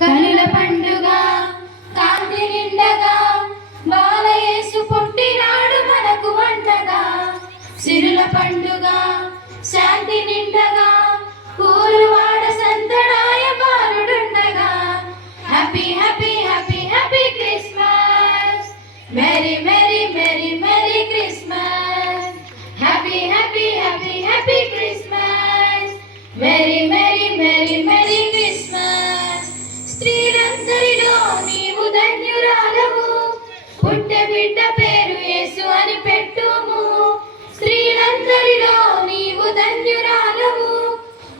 కనుల పండుగ కాంతి నిండగా బాలయేసు పుట్టినాడు మనకు వండగా. సిరుల పండుగ శాంతి నిండగా ఊరువాడ సందడాయ బాలుడుండగా. Happy happy happy happy Christmas, merry merry merry merry Christmas. Happy happy happy happy Christmas, merry merry merry merry Christmas. స్త్రీలందరిలో నీవు ధన్యురాలవు, పుట్టె బిడ్డ పేరు యేసు అని పెట్టుము. స్త్రీలందరిలో నీవు ధన్యురాలవు,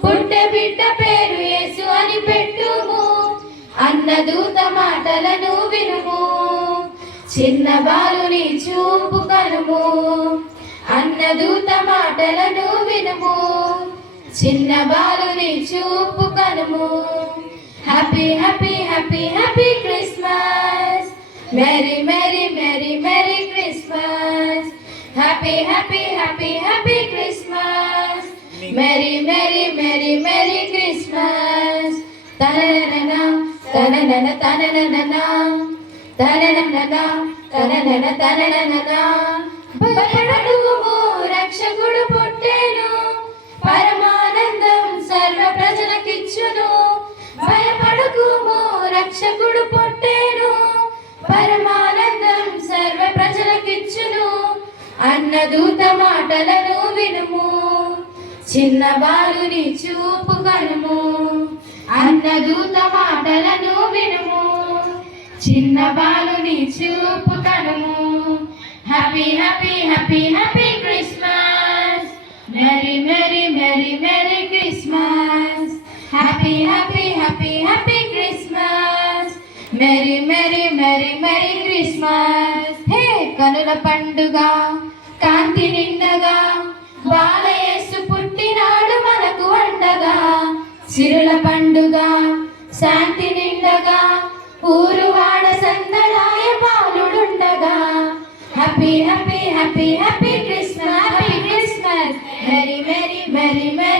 పుట్టె బిడ్డ పేరు యేసు అని పెట్టుము. అన్నదూత మాటలను వినుము, చిన్న బాలుని చూపు కనుము. అన్నదూత మాటలను వినుము, చిన్న బాలుని చూపు కనుము. Happy happy happy happy Christmas, merry merry merry merry Christmas. Happy happy happy happy Christmas, merry merry merry merry Christmas. తననన తననన తననన తననన తననన తననన. భయపడకుము రక్షకుడు పుట్టెను, పరమానందం సర్వ ప్రజలకిచ్చును. భయపడకుము రక్షకుడు పుట్టెను, పరమానందం సర్వ ప్రజలకిచ్చును. అన్నదూత మాటలను వినుము, చిన్న బాలుని చూపు కనుము. అన్నదూత మాటలను వినుము, చిన్న బాలుని చూపు కనుము. Happy happy happy happy Christmas, merry merry merry merry Christmas. Happy happy happy happy Christmas, merry merry merry merry Christmas. హే కనుల పండుగ కాంతి నిండగా బాలయేసు పుట్టినాడు మనకు వండగా. సిరుల పండుగ శాంతి నిండగా ఊరువాడ సందడాయ బాలుడుండగా. Happy happy happy happy Christmas, happy Christmas, merry merry merry merry